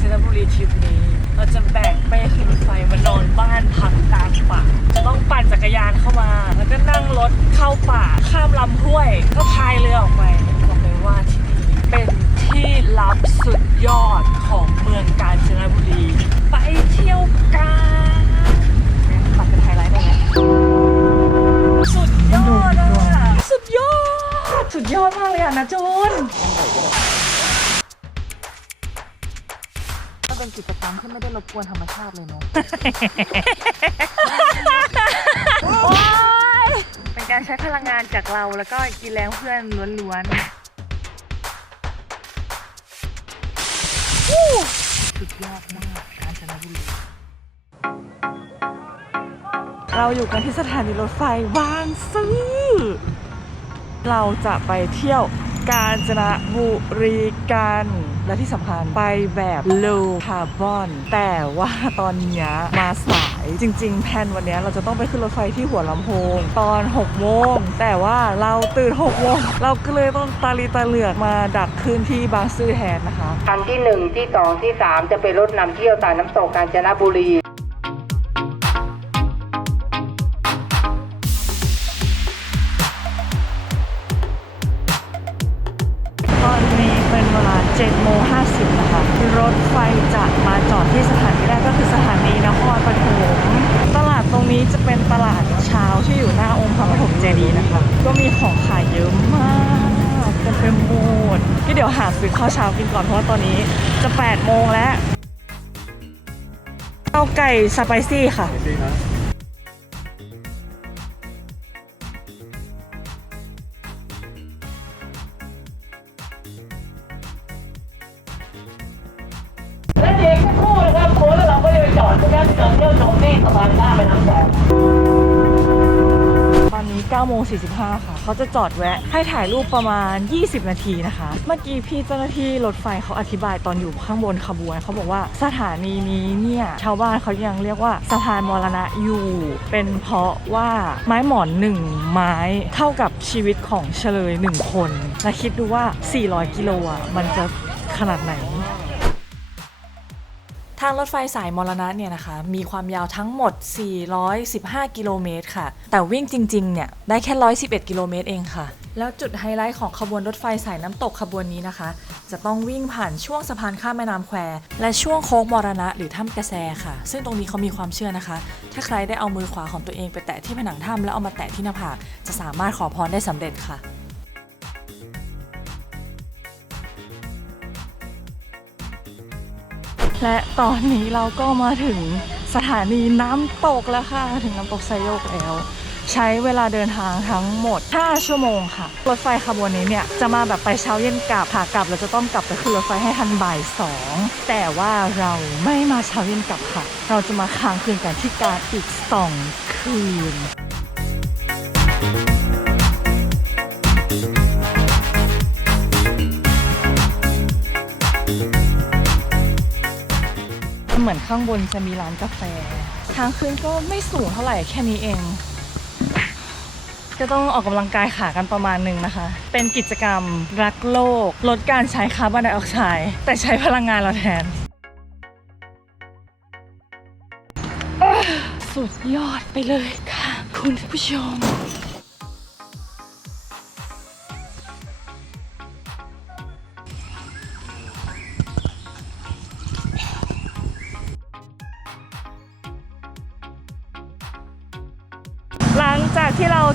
ญจนบุรีทริปนี้ เราจะแบกเป้ขึ้นรถไฟมานอนบ้านพักกลางป่าจะต้องปั่นจักรยานเข้ามา แล้วก็นั่งรถเข้าป่าข้ามลำห้วย ก็พายเรือออกไปบอกเลยว่าที่นี่เป็นที่ลับสุดยอดของเมืองกาญจนบุรี ไปเที่ยวกันปัดเป็นไฮไลท์ได้ไหมสุดยอดอะสุดยอด สุดยอดมากเลยอะนะจูน เป็นกิจกรรมที่ไม่ได้รบกวนธรรมชาติเลยเนาะ โอ๊ยเป็นการใช้พลังงานจากเราแล้วก็กินแรงเพื่อนล้วนๆวู้สุดยอดมากกาญจนบุรีเราอยู่กันที่สถานีรถไฟบางซื่อ เราจะไปเที่ยว กาญจนบุรีกัน และที่สำคัญไปแบบ low carbon แต่ว่าตอนนี้มาสายจริง ๆแผนวันนี้เราจะต้องไปขึ้นรถไฟที่หัวลำโพง ตอน 6 โมง แต่ว่าเราตื่น 6 โมง เราก็เลยต้องตาลีตาเหลือกมาดักขึ้นที่บางซื่อแทนนะคะ คันที่หนึ่งที่สองที่สามจะเป็นรถนำเที่ยวตามน้ำตกกาญจนบุรี ที่เดี๋ยวหาซื้อข้าวเช้ากินก่อนเพราะว่าตอนนี้จะ8โมงแล้วข้าวไก่สไปซี่ค่ะ และเด็กสักครู่นะครับโค้แล้วเราก็จะไปจอดตรงนี้เดินเที่ยวชมนี่สะพานข้ามไปน้ำแสงตอนนี้9โมง45ค่ะ เขาจะจอดแวะ ให้ถ่ายรูปประมาณ 20 นาทีนะคะ เมื่อกี้พี่เจ้าหน้าที่รถไฟเขาอธิบายตอนอยู่ข้างบนขบวนเขาบอกว่าสถานีนี้เนี่ยชาวบ้านเขายังเรียกว่าสะพานมรณะอยู่เป็นเพราะว่าไม้หมอนหนึ่งไม้เท่ากับชีวิตของเฉลยหนึ่งคนและคิดดูว่า 400 กิโลอะมันจะขนาดไหน ทางรถไฟสายมรณะเนี่ยนะคะ มีความยาวทั้งหมด 415 กิโลเมตรค่ะ แต่วิ่งจริงๆ เนี่ย ได้แค่ 111 กิโลเมตรเองค่ะ แล้วจุดไฮไลท์ของขบวนรถไฟสายน้ำตกขบวนนี้นะคะ จะต้องวิ่งผ่านช่วงสะพานข้ามแม่น้ำแคว และช่วงโค้งมรณะหรือถ้ำกระแสค่ะ ซึ่งตรงนี้เขามีความเชื่อนะคะ ถ้าใครได้เอามือขวาของตัวเองไปแตะที่ผนังถ้ำแล้วเอามาแตะที่หน้าผากจะสามารถขอพรได้สำเร็จค่ะ และตอนนี้เราก็มาถึงสถานีน้ำตกแล้วค่ะ ถึงน้ำตกไซโยกแล้ว ใช้เวลาเดินทางทั้งหมด 5 ชั่วโมงค่ะ รถไฟขบวนนี้เนี่ย จะมาแบบไปเช้าเย็นกลับค่ะกลับเราจะต้องกลับไปขึ้นรถไฟให้ทันบ่ายสองแต่ว่าเราไม่มาเช้าเย็นกลับค่ะ เราจะมาค้างคืนกันที่การอีก 2 คืนเห มือนข้างบนจะมีร้านกาแฟ ทางขึ้นก็ไม่สูงเท่าไหร่แค่นี้เองก็ต้องออกกำลังกายขากันประมาณหนึ่งนะคะ เป็นกิจกรรมรักโลก ลดการใช้คาร์บอนไดออกไซด์แต่ใช้พลังงานเราแทน สุดยอดไปเลยค่ะ คุณผู้ชม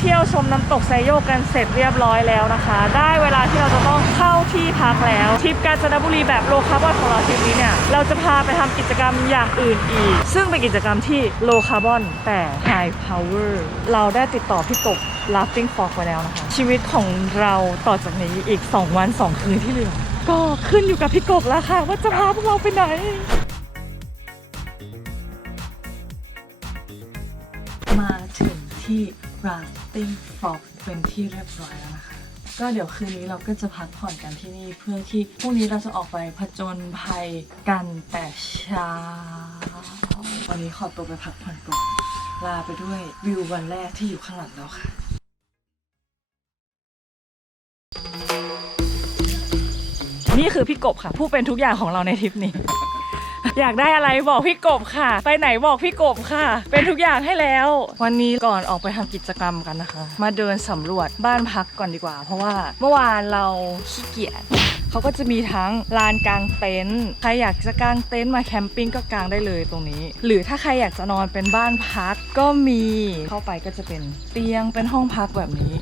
เที่ยวชมน้ำตกไซโยกกันเสร็จเรียบร้อยแล้วนะคะ ได้เวลาที่เราจะต้องเข้าที่พักแล้วทริปกาญจนบุรีแบบโลคาร์บอนของเราทริปนี้เนี่ยเราจะพาไปทำกิจกรรมอย่างอื่นอีก ซึ่งเป็นกิจกรรมที่โลคาร์บอนแต่ไฮพาวเวอร์เราได้ติดต่อพี่กบ Laughing Frog ไว้แล้วนะคะ ชีวิตของเราต่อจากนี้อีก 2 วัน 2 คืนที่เหลือก็ขึ้นอยู่กับพี่กบแล้วค่ะ ว่าจะพาพวกเราไปไหนมาถึงที่ Rafting Frog เป็นที่เรียบร้อยแล้วนะคะ ก็เดี๋ยวคืนนี้เราก็จะพักผ่อนกันที่นี่เพื่อที่พรุ่งนี้เราจะออกไปผจญภัยกันแต่เช้า วันนี้ขอตัวไปพักผ่อนก่อนลาไปด้วยวิววันแรกที่อยู่ข้างหลังเราค่ะนี่คือพี่กบค่ะ ผู้เป็นทุกอย่างของเราในทริปนี้ อยากได้อะไรบอกพี่กบค่ะ ไปไหนบอกพี่กบค่ะ เป็นทุกอย่างให้แล้ว วันนี้ก่อนออกไปทำกิจกรรมกันนะคะ มาเดินสำรวจบ้านพักก่อนดีกว่า เพราะว่าเมื่อวานเราขี้เกียจเขาก็จะมีทั้งลานกลางเต็นท์ใครอยากจะกางเต็นท์มาแคมปิ้งก็กางได้เลยตรงนี้ หรือถ้าใครอยากจะนอนเป็นบ้านพักก็มีเข้าไปก็จะเป็นเตียงเป็นห้องพักแบบนี้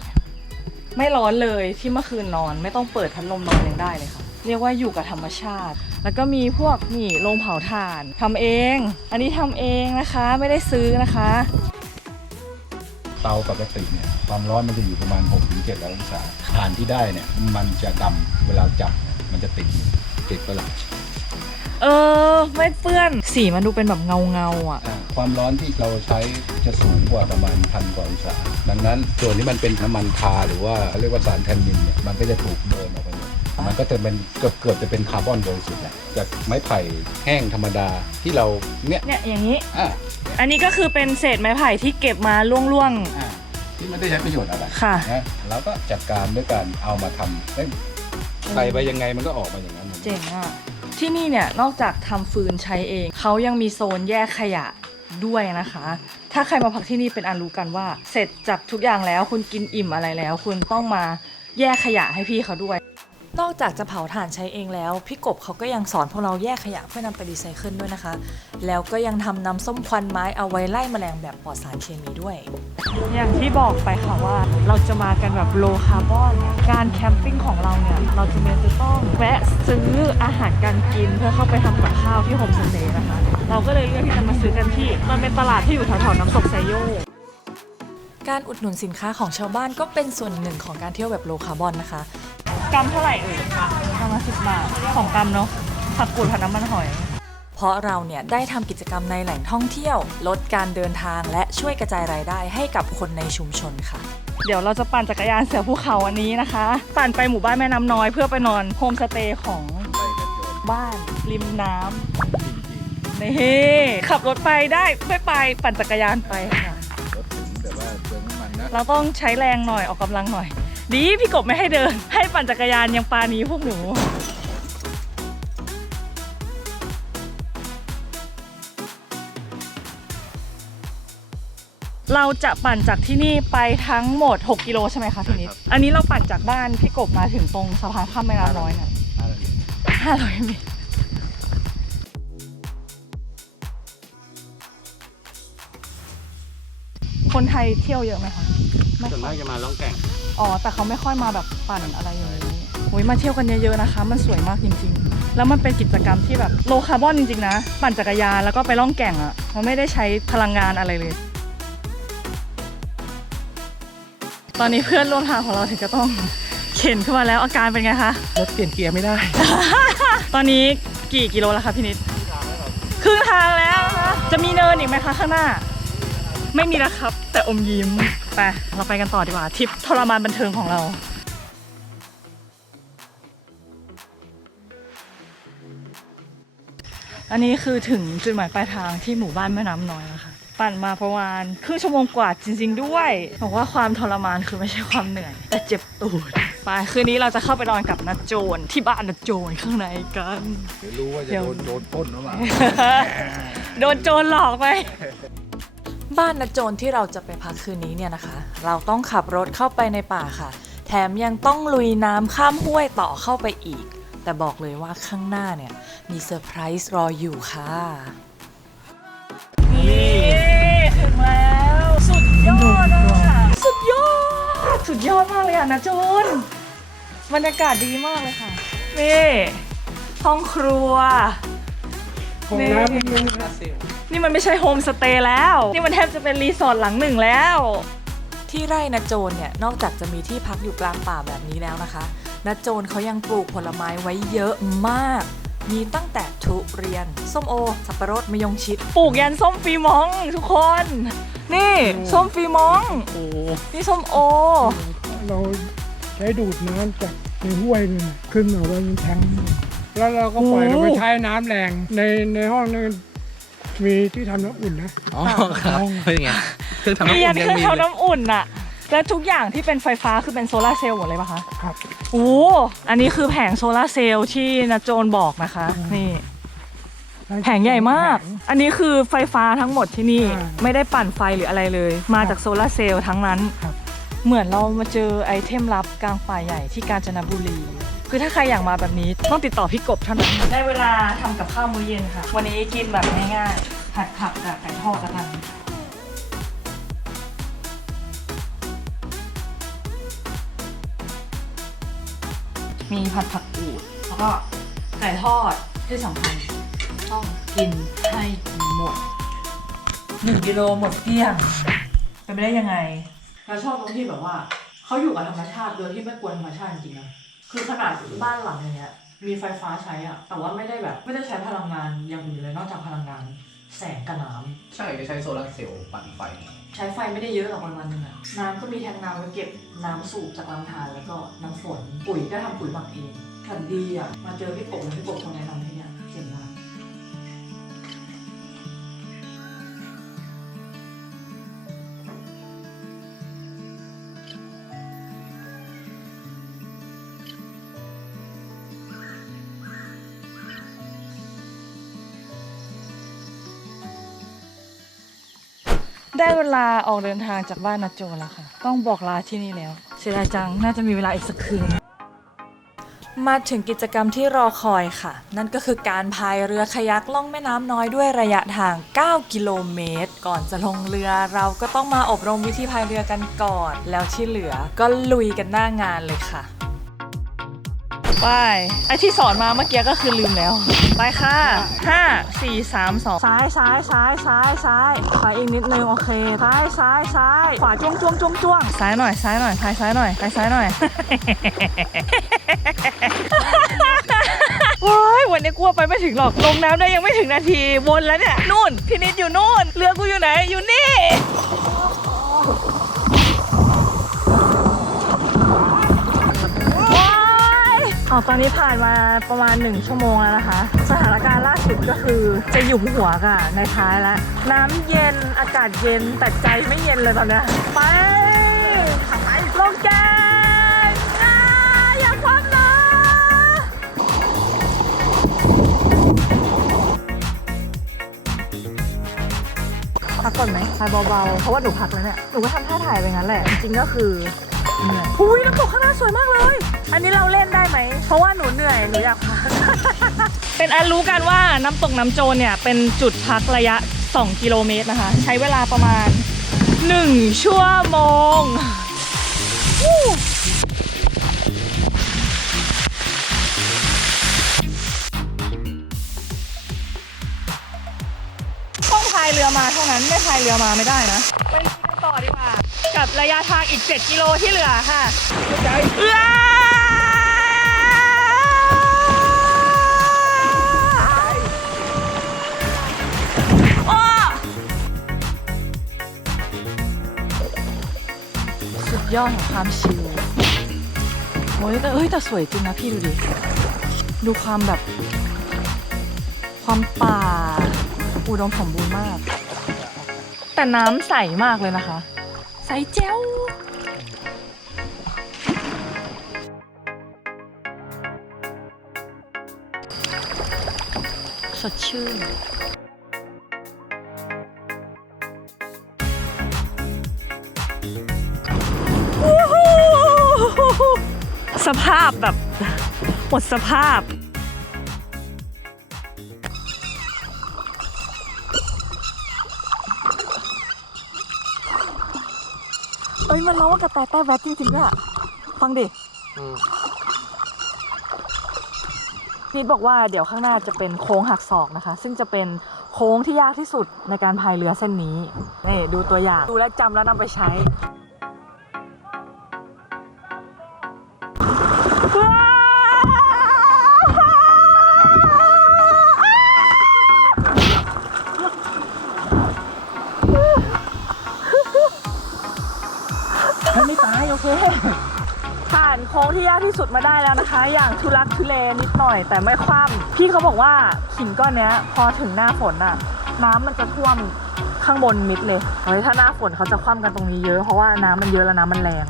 ไม่ร้อนเลยที่เมื่อคืนนอน ไม่ต้องเปิดพัดลมนอนยังได้เลยค่ะ เรียกว่าอยู่กับธรรมชาติ แล้วก็มีพวกนี่โรงเผาถ่านทำเอง อันนี้ทำเองนะคะไม่ได้ซื้อนะคะ เตาปกติเนี่ยความร้อนมันจะอยู่ประมาณ 6-7ถึง700องศาถ่านที่ได้เนี่ยมันจะดำเวลาจับเนี่ยมันจะติดติดประหลาดเออ ไม่เปื้อนสีมันดูเป็นแบบเงาเงาๆอะอ่าความร้อนที่เราใช้จะสูงกว่าประมาณพันกว่าองศาดังนั้นส่วนที่มันเป็นน้ำมันทาหรือว่าเรียกว่าสารแทนนินเนี่ยมันก็จะถูกเบิร์นออกไปห มดมันก็จะเป็นเกือบเกือบจะเป็นคาร์บอนบริสุทธิ์แหละจากไม้ไผ่แห้งธรรมดาที่เราเนี่ยเนี่ยอย่างนี้ อ่าอันนี้ก็คือเป็นเศษไม้ไผ่ที่เก็บมาล่วงอ่าที่ไม่ได้ใช้ประโยชน์อะไรค่ะ นะเราก็จัดการด้วยการเอามาทำเอ้ยใส่ไปยังไงมันก็ออกมาอย่างนั้นๆเจ๋งอะ ที่นี่เนี่ยนอกจากทำฟืนใช้เอง เขายังมีโซนแยกขยะด้วยนะคะ ถ้าใครมาพักที่นี่เป็นอันรู้กันว่า เสร็จจากทุกอย่างแล้วคุณกินอิ่มอะไรแล้ว คุณต้องมาแยกขยะให้พี่เขาด้วย นอกจากจะเผาถ่านใช้เองแล้ว พี่กบเขาก็ยังสอนพวกเราแยกขยะเพื่อนำไปรีไซเคิลด้วยนะคะ แล้วก็ยังทำน้ำส้มควันไม้เอาไว้ไล่แมลงแบบปลอดสารเคมีด้วย อย่างที่บอกไปค่ะว่าเราจะมากันแบบโลคาร์บอนการแคมปิ้งของเราเนี่ย เราจะมีจะต้องแวะซื้ออาหารการกินเพื่อเข้าไปทำกับข้าวที่โฮมสเตย์นะคะ เราก็เลยเลือกที่จะมาซื้อกันที่ มันเป็นตลาดที่อยู่แถวๆน้ำตกไซโยกการอุดหนุนสินค้าของชาวบ้านก็เป็นส่วนหนึ่งของการเที่ยวแบบโลคาร์บอนนะคะ กรัมเท่าไหร่เอ่ยค่ะกรัมละสิบบาทสองกรัมเนาะผักกูดผัดน้ำมันหอย เพราะเราเนี่ยได้ทำกิจกรรมในแหล่งท่องเที่ยว ลดการเดินทางและช่วยกระจายรายได้ให้กับคนในชุมชนค่ะ เดี๋ยวเราจะปั่นจักรยานเสือภูเขาอันนี้นะคะ ปั่นไปหมู่บ้านแม่น้ำน้อยเพื่อไปนอนโฮมสเตย์ของบ้านริมน้ำนี่ขับรถไปได้ไม่ไปปั่นจักรยานไปค่ะ รถถึงแต่ว่าเติมน้ำมันนะ เราต้องใช้แรงหน่อยออกกำลังหน่อย ดีพี่กบไม่ให้เดิน ให้ปั่นจักรยานยังปานี้พวกหนูเราจะปั่นจากที่นี่ไปทั้งหมด 6 กิโลใช่ไหมคะพี่นิด อันนี้เราปั่นจากบ้านพี่กบมาถึงตรงสะพานข้ามแม่น้ำน้อยนะ500เมตรคนไทยเที่ยวเยอะไหมคะไม่ส่วนค่มาอยกจะมาล่องแก่ง อ๋อ แต่เขาไม่ค่อยมาแบบปั่นอะไรอย่างนี้โอ้ยมาเที่ยวกันเยอะๆนะคะ มันสวยมากจริงๆ แล้วมันเป็นกิจกรรมที่แบบโลคาร์บอนจริงๆนะ ปั่นจักรยานแล้วก็ไปล่องแก่งอะมันไม่ได้ใช้พลังงานอะไรเลย ตอนนี้เพื่อนร่วมทางของเราถึงจะต้อง เข็นขึ้นมาแล้วอาการเป็นไงคะ รถเปลี่ยนเกียร์ไม่ได้ ตอนนี้กี่กิโลแล้วคะพี่นิดครึ่งทางแล้วนะคะจะมีเนินอีกไหมคะข้างหน้า ไม่มีแล้วครับ แต่อมยิ้ม ไป เราไปกันต่อดีกว่าทริปทรมานบันเทิงของเรา อันนี้คือถึงจุดหมายปลายทางที่หมู่บ้านแม่น้ำน้อยแล้วค่ะ ปั่นมาประมาณครึ่งชั่วโมงกว่าจริง ๆ ด้วย บอกว่าความทรมานคือไม่ใช่ความเหนื่อย แต่เจ็บตูดไปคืนนี้เราจะเข้าไปนอนกับนัดโจนที่บ้านนัดโจนข้างในกัน เดี๋ยวรู้ว่าจะโดนโดนปล้นหรือเปล่า โดนโจรหลอกไป บ้านนาโจรที่เราจะไปพักคืนนี้เนี่ยนะคะ เราต้องขับรถเข้าไปในป่าค่ะ แถมยังต้องลุยน้ำข้ามห้วยต่อเข้าไปอีก แต่บอกเลยว่าข้างหน้าเนี่ย มีเซอร์ไพรส์รออยู่ค่ะนี่ถึงแล้ว สุดยอดอะสุดยอด สุดยอดมากเลยอะนะโจนบรรยากาศดีมากเลยค่ะนี่ห้องครัว นี่นี่มันไม่ใช่โฮมสเตย์แล้ว นี่มันแทบจะเป็นรีสอร์ทหลังหนึ่งแล้ว ที่ไร่นาโจนเนี่ยนอกจากจะมีที่พักอยู่กลางป่าแบบนี้แล้วนะคะนาโจนเขายังปลูกผลไม้ไว้เยอะมาก มีตั้งแต่ทุเรียน ส้มโอ สับปะรดมะยงชิด ปลูกยันส้มฟีมองทุกคน นี่ส้มฟีมองโอ้นี่ส้มโอ เราใช้ดูดน้ำจากในห้วยนี่นะขึ้นมาไว้ในแทงก์ แล้วเราก็ปล่อยโอ้เราไปใช้น้ำแรงในในห้องนั้นมีที่ทำน้ำอุ่นนะ อ๋อครับเป็นไงเครื่องทำน้ำมีอุ่ยันนยัเครื่องงมีทำเลยน้ำอุ่นอะแล้วทุกอย่างที่เป็นไฟฟ้าคือเป็นโซลาร์เซลล์หมดเลยปะคะครับ โอ้อันนี้คือแผงโซลาร์เซลล์ที่นาโจนบอกนะคะ นี่ แผงใหญ่มาก อันนี้คือไฟฟ้าทั้งหมดที่นี่ใช่ไม่ได้ปั่นไฟหรืออะไรเลย มาจากโซลาร์เซลล์ทั้งนั้น ครับ เหมือนเรามาเจอไอเทมลับกลางป่าใหญ่ที่กาญจนบุรี คือถ้าใครอยากมาแบบนี้ต้องติดต่อพี่กบเท่านั้นได้เวลาทำกับข้าวมื้อเย็นค่ะ วันนี้กินแบบง่ายๆผัดผักกับไก่ทอดกันมีผัดผักอูด แล้วก็ไก่ทอดที่สำคัญต้องกินให้หมดหนึ่งกิโลหมดเกลี้ยงเป็นไปได้ยังไงเราชอบตรงที่แบบว่า เขาอยู่กับธรรมชาติโดยที่ไม่กวนธรรมชาติจริงๆนะ คือขนาดบ้านหลังอย่างเงี้ยมีไฟฟ้าใช้อะแต่ว่าไม่ได้แบบไม่ได้ใช้พลังงานอย่างอื่นเลยนอกจากพลังงาน แสงกับน้ำใช่ก็ใช้โซลาร์เซลล์ปั่นไฟ ใช้ไฟไม่ได้เยอะหรอกวันวันๆหนึงอะน้ำก็มีแทงน้ำไว้เก็บน้ำสูบจากลำธารแล้วก็น้ำฝนปุ๋ยก็ทำปุ๋ยหมักเองขันดีอะมาเจอพี่กบแล้วพี่กบคนแนะนำที่เได้เวลาออกเดินทางจากบ้านนาโจแล้วค่ะ ต้องบอกลาที่นี่แล้วเสียดายจังน่าจะมีเวลาอีกสักคืน มาถึงกิจกรรมที่รอคอยค่ะ นั่นก็คือการพายเรือคายักล่องแม่น้ำน้อยด้วยระยะทาง 9 กิโลเมตร ก่อนจะลงเรือเราก็ต้องมาอบรมวิธีพายเรือกันก่อน แล้วที่เหลือก็ลุยกันหน้างานเลยค่ะ ไป ไอที่สอนมาเมื่อกี้ก็คือลืมแล้ว ไปค่ะห้าสี่สามสองซ้ายซ้ายซ้ายซ้ายซ้ายขวาอีกนิดนึงโอเคซ้ายซ้ายซ้ายขวาจ้วงจ้วงจ้วงจ้วงซ้ายหน่อยซ้ายหน่อยซ้ายซ้ายหน่อยซ้ายซ้ายหน่อยว้ายวันนี้กลัวไปไม่ถึงหรอก ลงน้ำได้ยังไม่ถึงนาที วนแล้วเนี่ย นู่น พี่นิดอยู่นู่น เรือกูอยู่ไหน อยู่นี่ อ๋อตอนนี้ผ่านมาประมาณ 1 ชั่วโมงแล้วนะคะ สถานการณ์ล่าสุดก็คือจะหยุมหัวกับในท้ายแล้ว น้ำเย็นอากาศเย็นแต่ใจไม่เย็นเลยตอนเนี้ยไปลงแกงอ่าอย่าคว่ำนะพักก่อนไหมถ่ายเบาๆ เพราะว่าหนูพักแล้วเนี่ย หนูก็ทำท่าถ่ายไปงั้นแหละ จริงๆก็คือเหนื่อยอุ้ยน้ำตกข้างหน้าสวยมากเลย อันนี้เราเล่นได้ไหม เพราะว่าหนูเหนื่อยหนูอยากพัก เป็นอันรู้กันว่าน้ำตกน้ำโจนเนี่ย เป็นจุดพักระยะ 2 กิโลเมตรนะคะ ใช้เวลาประมาณ 1 ชั่วโมงวู้ต้องพายเรือมาเท่านั้นไม่พายเรือมาไม่ได้นะไปต่อดีกว่า กับระยะทางอีก 7 กิโลที่เหลือค่ะ เอื้ออ้อ ยอดของความชิลโอ้ยแต่เอ้ยแต่สวยจริงนะพี่ดูดิ ดูความแบบ ความป่า อุดมสมบูรณ์มาก แต่น้ำใสมากเลยนะคะ ใสแจ๋วสดชื่น สภาพแบบ หมดสภาพ เอ้ยมันร้องว่ากระต่ายใต้แวดจริงๆด้วยอะฟังดินิดบอกว่าเดี๋ยวข้างหน้าจะเป็นโค้งหักศอกนะคะ ซึ่งจะเป็นโค้งที่ยากที่สุดในการพายเรือเส้นนี้นี่ดูตัวอย่าง ดูแลวจำแล้วนำไปใช้ ไม่ตายโอเค ผ่านโค้งที่ยากที่สุดมาได้แล้วนะคะ อย่างทุลักทุเลนิดหน่อย แต่ไม่คว่ำพี่เขาบอกว่าหินก้อนเนี้ย พอถึงหน้าฝนน่ะ น้ำมันจะท่วมข้างบนมิดเลยเฮ้ยถ้าหน้าฝนเขาจะคว่ำกันตรงนี้เยอะเพราะว่าน้ำมันเยอะแล้วน้ำมันแรง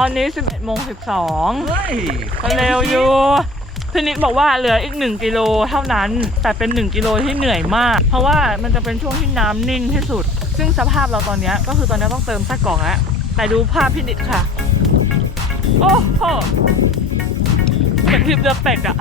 ตอนนี้ 11โมง12เฮ้ยก็เร็วอยู่พี่นิกบอกว่าเหลืออีก 1 กิโลเท่านั้น แต่เป็น 1 กิโลที่เหนื่อยมาก เพราะว่ามันจะเป็นช่วงที่น้ำนิ่งที่สุด ซึ่งสภาพเราตอนเนี้ยก็คือตอนนี้ต้องเติมไส้กรอกแล้วแต่ดูภาพพี่นิกค่ะ โอ้โหเหมือนทริปเรือเป็ดอะ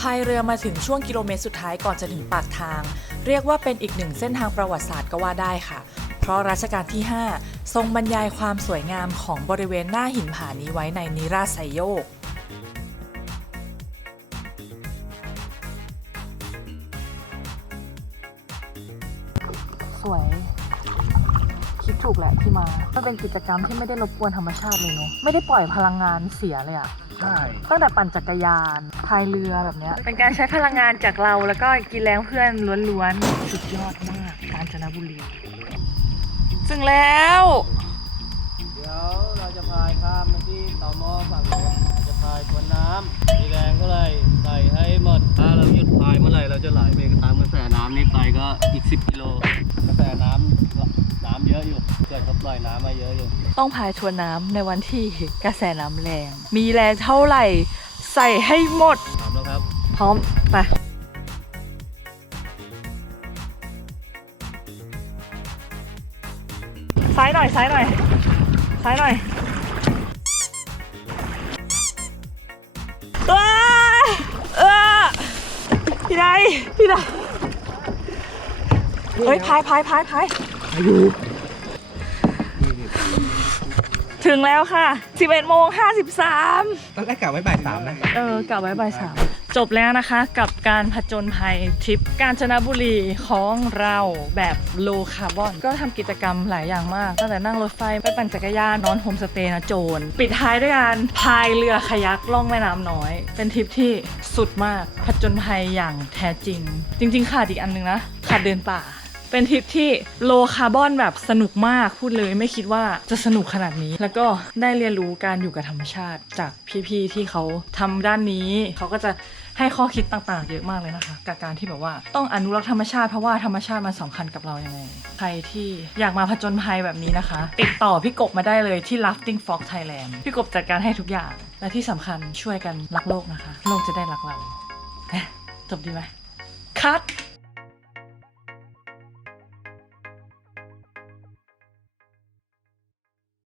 พายเรือมาถึงช่วงกิโลเมตรสุดท้ายก่อนจะถึงปากทาง เรียกว่าเป็นอีกหนึ่งเส้นทางประวัติศาสตร์ก็ว่าได้ค่ะ เพราะรัชกาลที่ 5 ทรงบรรยายความสวยงามของบริเวณหน้าหินผานี้ไว้ในนิราศไซโยกสวย คิดถูกแหละที่มามันเป็นกิจกรรมที่ไม่ได้รบกวนธรรมชาติเลยเนาะไม่ได้ปล่อยพลังงานเสียเลยอะใช่ ตั้งแต่ปั่นจักรยานพายเรือแบบเนี้ยเป็นการใช้พลังงานจากเราแล้วก็กินแรงเพื่อนล้วนๆ สุดยอดมาก กาญจนบุรี ถึงแล้ว เดี๋ยวเราจะพายข้ามไปที่ต่อมอฝั่งโน้นจะพายทวนน้ำมีแรงเท่าไหร่ใส่ให้หมด ถ้าเราหยุดพายเมื่อไหร่เราจะไหลไปตามกระแสน้ำนี้ไปก็อีก 10กิโลกระแสน้ำน้ำเยอะอยู่ เกิดเขาปล่อยน้ำมาเยอะอยู่ ต้องพายทวนน้ำในวันที่กระแสน้ำแรง มีแรงเท่าไหร่ ใส่ให้หมดถามแล้วครับ พร้อมไป อยซ้ายหน่อยซ้ายหน่อยว้าเออพี่ไดพี่ไดเฮ้ยพายพายพายพายถึงแล้วค่ะ 11โมง53ตอนแรกกะไว้บ่ายสามนะ เออกลับไว้บ่ายสาม จบแล้วนะคะกับการผจญภัยทริปกาญจนบุรีของเราแบบโลคาร์บอน ก็ทำกิจกรรมหลายอย่างมาก ตั้งแต่นั่งรถไฟไปปั่นจักรยานนอนโฮมสเตย์นะโจร ปิดท้ายด้วยการพายเรือคายักล่องแม่น้ำน้อย เป็นทริปที่สุดมากผจญภัยอย่างแท้จริง จริง ๆ ขาดอีกอันนึงนะขาดเดินป่าเป็นทริปที่โลคาร์บอนแบบสนุกมากพูดเลยไม่คิดว่าจะสนุกขนาดนี้ แล้วก็ได้เรียนรู้การอยู่กับธรรมชาติจากพี่ๆที่เขาทำด้านนี้ เขาก็จะ ให้ข้อคิดต่างๆ เยอะมากเลยนะคะกับการที่แบบว่าต้องอนุรักษ์ธรรมชาติเพราะว่าธรรมชาติมันสำคัญกับเรายังไง ใครที่อยากมาผจญภัยแบบนี้นะคะ ติดต่อพี่กบมาได้เลยที่ Lafting Fox Thailand พี่กบจัดการให้ทุกอย่าง และที่สำคัญช่วยกันรักโลกนะคะ โลกจะได้รักเราจบดีไหมคัด